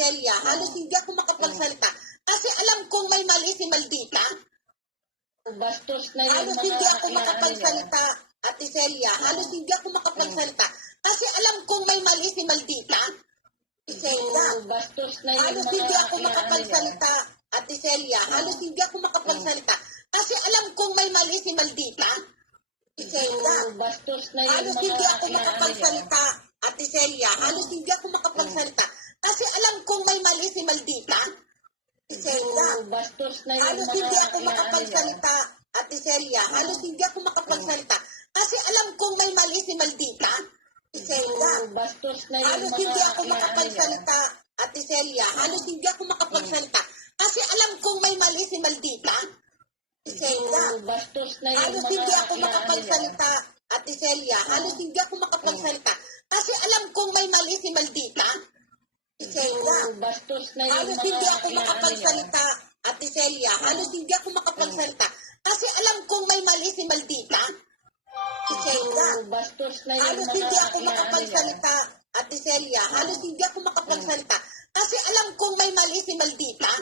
Celia, halos hindi ako makapagsalita. Kasi alam kong may mali si Maldita. Bastos na yung Halos hindi ako makapagsalita, Ate Celia. Halos hindi ako makapagsalita. Kasi alam kong may mali si Maldita. Ate Celia. Bastos na yung Halos hindi ako makapagsalita, Ate Celia. Halos hindi ako makapagsalita. Kasi alam kong may mali si Maldita. Ate Celia. Bastos na yung Halos hindi ako makapagsalita, Ate Celia. Halos hindi ako makapagsalita. Kasi alam kong may mali si Maldita. Ate Celia. Bastos na yung Halos hindi ako makapagsalita, Ate Celia. Halos hindi ako makapagsalita. Kasi alam kong may mali si Maldita. Ate Celia. Bastos na yung Halos hindi ako makapagsalita, Ate Celia. Halos hindi ako makapagsalita. Kasi alam kong may mali si Maldita. Ate Celia. Bastos na yung Halos hindi ako makapagsalita, Ate Celia. Halos hindi ako makapagsalita. Kasi alam kong may mali si Maldita. Ate Celia. Bastos na yung Halos hindi ako makapagsalita, Ate Celia. Halos hindi ako makapagsalita. Kasi alam kong may mali si Maldita. Ate Celia. Bastos na yung Halos hindi ako makapagsalita, Ate Celia. Halos hindi ako makapagsalita. Kasi alam kong may mali si Maldita.